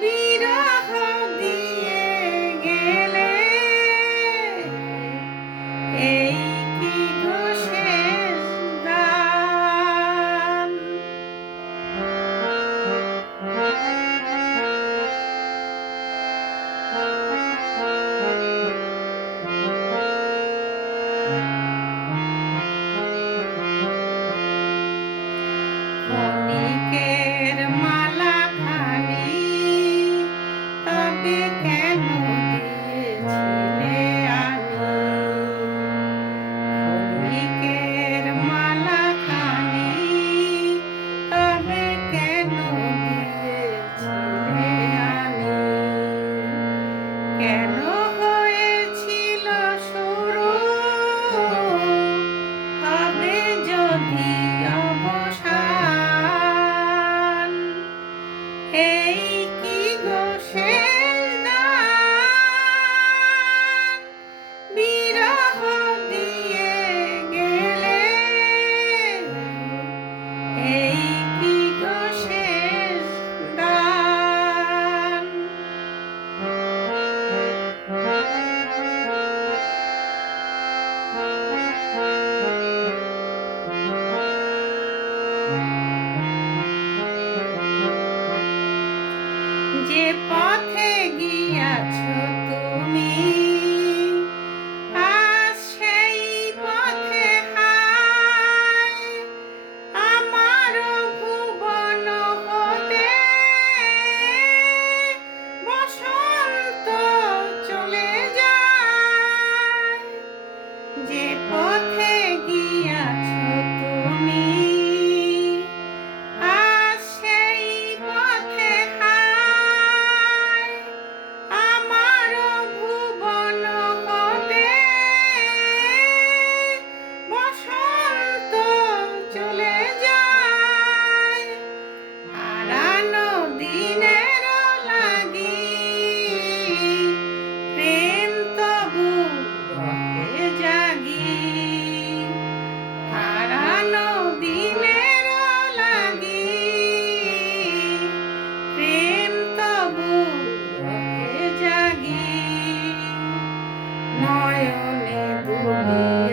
Mira. 嗯